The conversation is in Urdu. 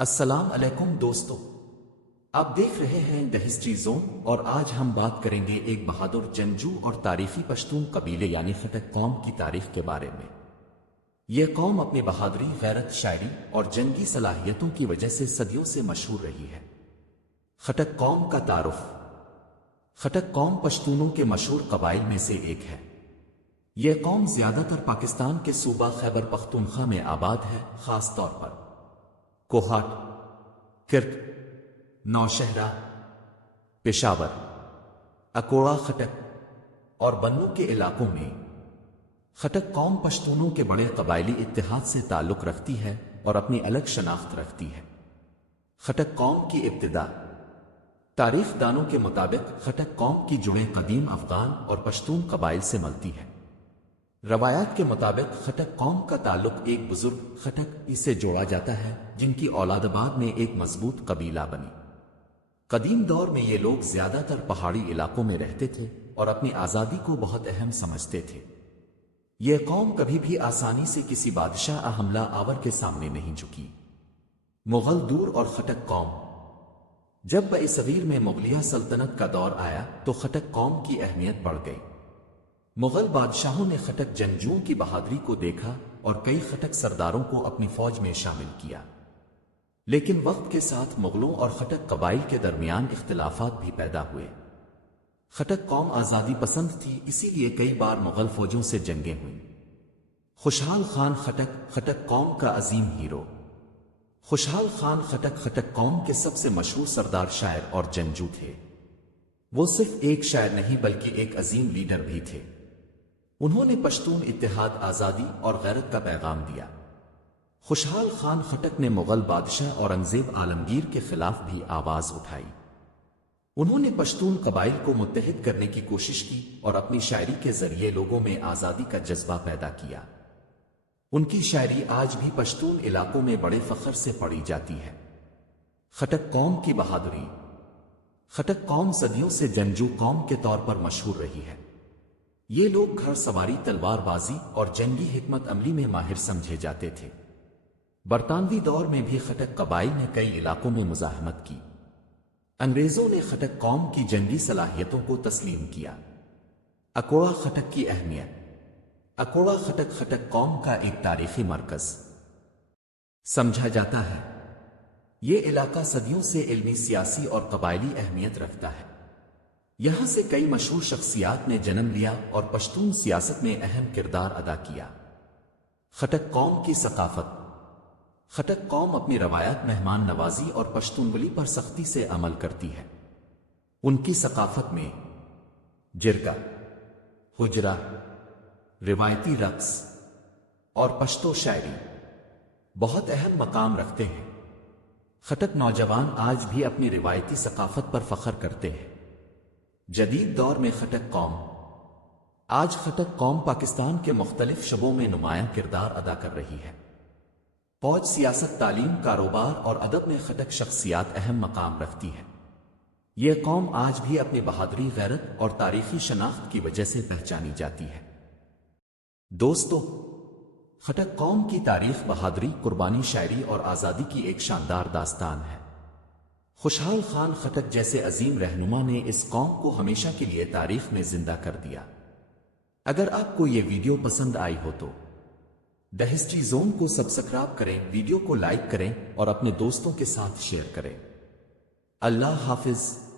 السلام علیکم دوستو، آپ دیکھ رہے ہیں دی ہسٹری زون اور آج ہم بات کریں گے ایک بہادر جنگجو اور تاریخی پشتون قبیلے یعنی خٹک قوم کی تاریخ کے بارے میں۔ یہ قوم اپنی بہادری، غیرت، شاعری اور جنگی صلاحیتوں کی وجہ سے صدیوں سے مشہور رہی ہے۔ خٹک قوم کا تعارف۔ خٹک قوم پشتونوں کے مشہور قبائل میں سے ایک ہے۔ یہ قوم زیادہ تر پاکستان کے صوبہ خیبر پختونخوا میں آباد ہے، خاص طور پر کوہاٹ، کرک، نوشہرہ، پشاور، اکوڑا خٹک اور بنو کے علاقوں میں۔ خٹک قوم پشتونوں کے بڑے قبائلی اتحاد سے تعلق رکھتی ہے اور اپنی الگ شناخت رکھتی ہے۔ خٹک قوم کی ابتدا۔ تاریخ دانوں کے مطابق خٹک قوم کی جڑیں قدیم افغان اور پشتون قبائل سے ملتی ہیں۔ روایات کے مطابق خٹک قوم کا تعلق ایک بزرگ خٹک سے جوڑا جاتا ہے جن کی اولاد بعد میں ایک مضبوط قبیلہ بنی۔ قدیم دور میں یہ لوگ زیادہ تر پہاڑی علاقوں میں رہتے تھے اور اپنی آزادی کو بہت اہم سمجھتے تھے۔ یہ قوم کبھی بھی آسانی سے کسی بادشاہ حملہ آور کے سامنے نہیں جھکی۔ مغل دور اور خٹک قوم۔ جب برصغیر صغیر میں مغلیہ سلطنت کا دور آیا تو خٹک قوم کی اہمیت بڑھ گئی۔ مغل بادشاہوں نے خٹک جنگجوؤں کی بہادری کو دیکھا اور کئی خٹک سرداروں کو اپنی فوج میں شامل کیا، لیکن وقت کے ساتھ مغلوں اور خٹک قبائل کے درمیان اختلافات بھی پیدا ہوئے۔ خٹک قوم آزادی پسند تھی، اسی لیے کئی بار مغل فوجوں سے جنگیں ہوئیں۔ خوشحال خان خٹک، خٹک قوم کا عظیم ہیرو۔ خوشحال خان خٹک خٹک قوم کے سب سے مشہور سردار، شاعر اور جنگجو تھے۔ وہ صرف ایک شاعر نہیں بلکہ ایک عظیم لیڈر بھی تھے۔ انہوں نے پشتون اتحاد، آزادی اور غیرت کا پیغام دیا۔ خوشحال خان خٹک نے مغل بادشاہ اورنگزیب عالمگیر کے خلاف بھی آواز اٹھائی۔ انہوں نے پشتون قبائل کو متحد کرنے کی کوشش کی اور اپنی شاعری کے ذریعے لوگوں میں آزادی کا جذبہ پیدا کیا۔ ان کی شاعری آج بھی پشتون علاقوں میں بڑے فخر سے پڑھی جاتی ہے۔ خٹک قوم کی بہادری۔ خٹک قوم صدیوں سے جنگجو قوم کے طور پر مشہور رہی ہے۔ یہ لوگ گھڑ سواری، تلوار بازی اور جنگی حکمت عملی میں ماہر سمجھے جاتے تھے۔ برطانوی دور میں بھی خٹک قبائل نے کئی علاقوں میں مزاحمت کی۔ انگریزوں نے خٹک قوم کی جنگی صلاحیتوں کو تسلیم کیا۔ اکوڑا خٹک کی اہمیت۔ اکوڑا خٹک خٹک قوم کا ایک تاریخی مرکز سمجھا جاتا ہے۔ یہ علاقہ صدیوں سے علمی، سیاسی اور قبائلی اہمیت رکھتا ہے۔ یہاں سے کئی مشہور شخصیات نے جنم لیا اور پشتون سیاست میں اہم کردار ادا کیا۔ خٹک قوم کی ثقافت۔ خٹک قوم اپنی روایات، مہمان نوازی اور پشتونولی پر سختی سے عمل کرتی ہے۔ ان کی ثقافت میں جرگہ، حجرہ، روایتی رقص اور پشتو شاعری بہت اہم مقام رکھتے ہیں۔ خٹک نوجوان آج بھی اپنی روایتی ثقافت پر فخر کرتے ہیں۔ جدید دور میں خٹک قوم۔ آج خٹک قوم پاکستان کے مختلف شعبوں میں نمایاں کردار ادا کر رہی ہے۔ فوج، سیاست، تعلیم، کاروبار اور ادب میں خٹک شخصیات اہم مقام رکھتی ہے۔ یہ قوم آج بھی اپنی بہادری، غیرت اور تاریخی شناخت کی وجہ سے پہچانی جاتی ہے۔ دوستو، خٹک قوم کی تاریخ بہادری، قربانی، شاعری اور آزادی کی ایک شاندار داستان ہے۔ خوشحال خان خٹک جیسے عظیم رہنما نے اس قوم کو ہمیشہ کے لیے تاریخ میں زندہ کر دیا۔ اگر آپ کو یہ ویڈیو پسند آئی ہو تو دی ہسٹری زون کو سبسکرائب کریں، ویڈیو کو لائک کریں اور اپنے دوستوں کے ساتھ شیئر کریں۔ اللہ حافظ۔